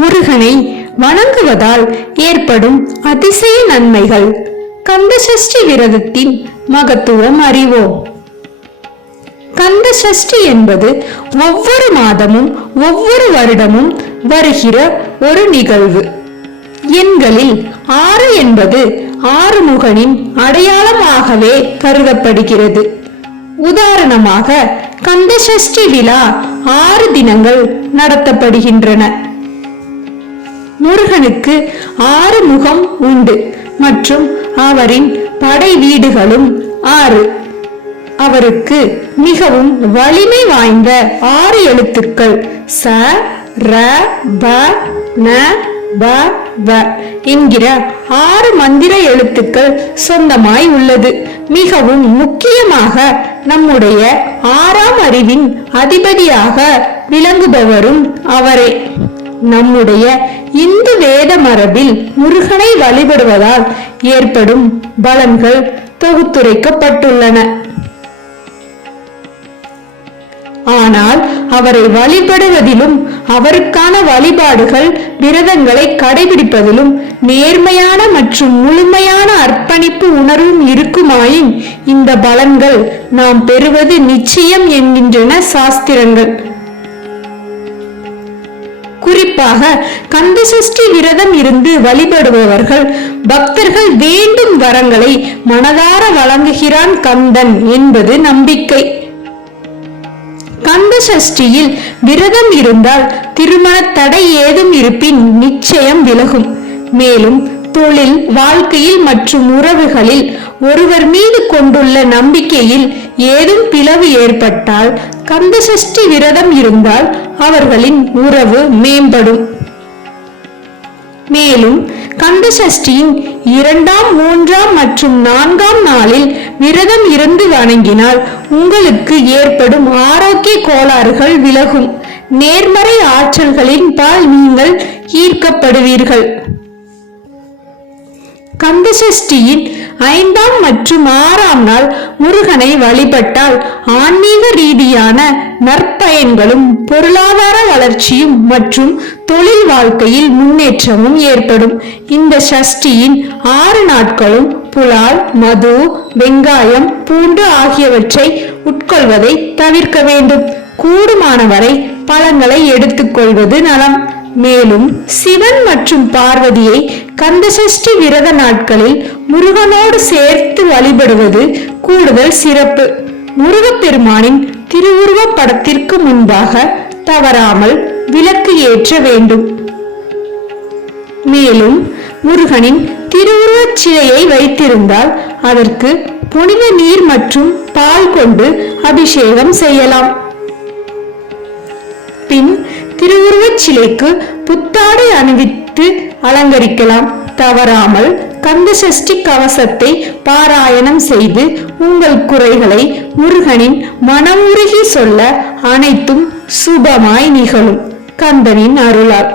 முருகனை வணங்குவதால் ஏற்படும் அதிசய நன்மைகள். கந்த சஷ்டி விரதத்தின் மகத்துவம் அறிவோம். கந்த சஷ்டி என்பது ஒவ்வொரு மாதமும் ஒவ்வொரு வருடமும் வருகிற ஒரு நிகழ்வு. எண்களில் 6 என்பது ஆறுமுகனின் அடையாளமாகவே கருதப்படுகிறது. உதாரணமாக கந்த சஷ்டி விழா 6 தினங்கள் நடத்தப்படுகின்றன. முருகனுக்கு 6 முகம் உண்டு மற்றும் அவரின் படை வீடுகளும் 6. அவருக்கு மிகவும் வலிமை வாய்ந்த 6 எழுத்துக்கள் ச ர ப ந ப வ என்கிற 6 மந்திர எழுத்துக்கள் சொந்தமாய் உள்ளது. மிகவும் முக்கியமாக நம்முடைய 6ஆம் அறிவின் அதிபதியாக விளங்குபவரும் அவரே. நம்முடைய இந்து வேத மரபில் முருகனை வழிபடுவதால் ஏற்படும் பலன்கள் தொகுத்துரைக்கப்பட்டுள்ளன. ஆனால் அவரை வழிபடுவதிலும் அவருக்கான வழிபாடுகள் விரதங்களை கடைபிடிப்பதிலும் நேர்மையான மற்றும் முழுமையான அர்ப்பணிப்பு உணர்வும் இருக்குமாயின் இந்த பலன்கள் நாம் பெறுவது நிச்சயம் என்கின்றன சாஸ்திரங்கள். குறிப்பாக கந்த சஷ்டி விரதம் இருந்து வழிபடுபவர்கள் பக்தர்கள் வேண்டும் வரங்களை மனதார வழங்குகிறான் கந்தன் என்பது நம்பிக்கை. கந்த சஷ்டியில் விரதம் இருந்தால் திருமண தடை ஏதும் இருப்பின் நிச்சயம் விலகும். மேலும் தொழில், வாழ்க்கையில் மற்றும் உறவுகளில் ஒருவர் மீது கொண்டுள்ள நம்பிக்கையில் ஏதும் பிளவு ஏற்பட்டால் கந்த சஷ்டி விரதம் இருந்தால் அவர்களின் உறவு மேம்படும். மேலும் கந்த சஷ்டியின் 2ஆம், 3ஆம் மற்றும் 4ஆம் நாளில் விரதம் இருந்து வணங்கினால் உங்களுக்கு ஏற்படும் ஆரோக்கிய கோளாறுகள் விலகும். நேர்மறை ஆற்றல்களின் பால் நீங்கள் ஈர்க்கப்படுவீர்கள். கந்த சஷ்டியின் 5ஆம் மற்றும் 6ஆம் நாள் முருகனை வழிபட்டால் ஆன்மீக ரீதியான நற்பயன்களும் பொருளாதார வளர்ச்சியும் மற்றும் தொழில் வாழ்க்கையில் முன்னேற்றமும் ஏற்படும். இந்த சஷ்டியின் 6 நாட்களும் புலால், மது, வெங்காயம், பூண்டு ஆகியவற்றை உட்கொள்வதை தவிர்க்க வேண்டும். கூடுமானவரை பழங்களை எடுத்துக்கொள்வது நலம். மேலும் சிவன் மற்றும் பார்வதியை கந்த சஷ்டி விரத நாட்களில் முருகனோடு சேர்த்து வழிபடுவது கூடுதல் சிறப்பு. முருகப்பெருமானின் திருவுருவ படத்திற்கு முன்பாக தவறாமல் விளக்கு ஏற்ற வேண்டும். மேலும் முருகனின் திருவுருவச் சிலையை வைத்திருந்தால் அதற்கு புனித நீர் மற்றும் பால் கொண்டு அபிஷேகம் செய்யலாம். பின் திருவுருவச் சிலைக்கு புத்தாடை அணிவித்து அலங்கரிக்கலாம். தவறாமல் கந்த சஷ்டி கவசத்தை பாராயணம் செய்து உங்கள் குறைகளை முருகனின் மனமுருகி சொல்ல அனைத்தும் சுபமாய் நிகழும். கந்தனின் அருளால்.